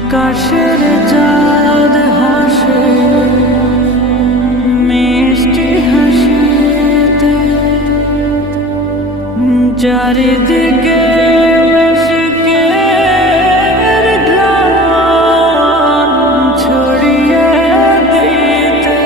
আকাশের চাঁদ হাসে মিষ্টি হাসিতে, চারিদিকে মিশকের ঘ্রাণ ছড়িয়ে দিতে।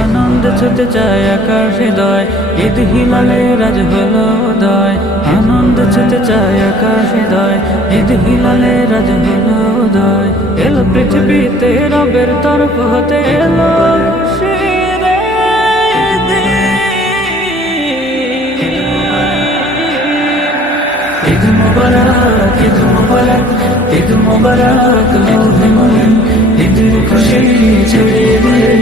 আনন্দ ছুটে যায় আকাশ হৃদয়, ঈদ হিলালে রাজ হলো উদয়। আনন্দ ছুটে যায় আকাশ হৃদয়, ঈদ হিলালে রাজ হলো উদয়। এলো পৃথিবীতে রবের তরফ হতে এলো খুশিরে দিন। ঈদ মুবারক, ঈদ মুবারক, ঈদ মুবারক লোহে মন। ঈদের খুশি ছড়িয়ে দিয়ে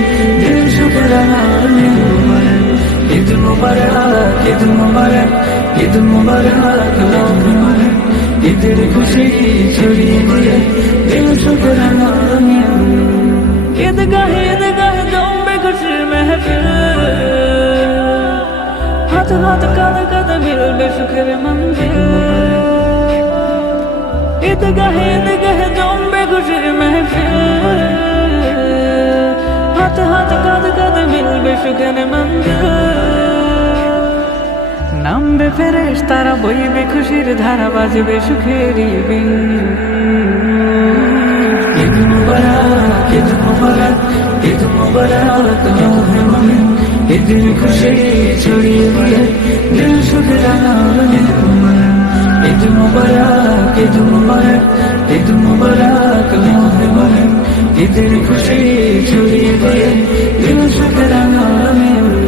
দিল শুকরানা নির্মল। ঈদ মুবারক, ঈদ মুবারক, ঈদ মুবারক লোহে মন। ঈদের খুশি ছড়িয়ে দিয়ে দিল শুকরানা নির্মল। ঈদগাহে ঈদগাহে জমবে খুশির মেহফিল, হাত হাত কাঁধে কাঁধে মিলবে সুখের মন্দির। ঈদগাহে ঈদগাহে জমবে খুশির মেহফিল, হাত হাত কাঁধে কাঁধে মিলবে সুখের মন্দির। নামবে ফেরেশতারা বইবে খুশির ধারা, বাজবে সুখেরই বিন। ঈদ মুবারক, ঈদ মুবারক, ঈদ মুবারক লোহে মন। ঈদের খুশি ছড়িয়ে দিয়ে দিল শুকরানা নির্মল। ঈদ মুবারক, ঈদ মুবারক, ঈদ মুবারক লোহে মন। ঈদের খুশি ছড়িয়ে দিয়ে দিল শুকরানা নির্মল।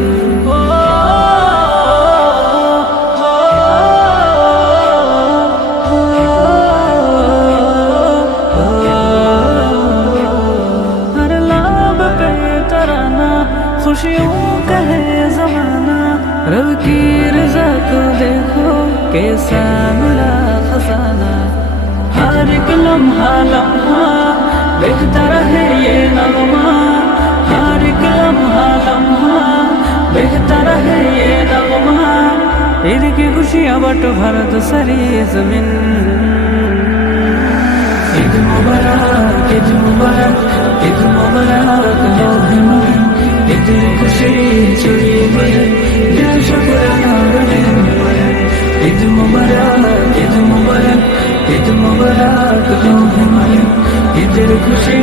खुशियों का है ज़माना, रब की रज़ा को देखो कैसा मिला खजाना। हर एक लम्हा लम्हा बेहता रहे ये नगमा, हर एक लम्हा लम्हा बेहता रहे ये नगमा। ईद की खुशियाँ बांटो भारत सारी ज़मीन। ईद मुबारक, ईद मुबारक, ईद मुबारक लोहे मन। ঈদের খুশি ছড়িয়ে দিয়ে দিল শুকরানা নির্মল। ঈদ মুবারক, ঈদ মুবারক, ঈদ মুবারক লোহে মন। ঈদের খুশি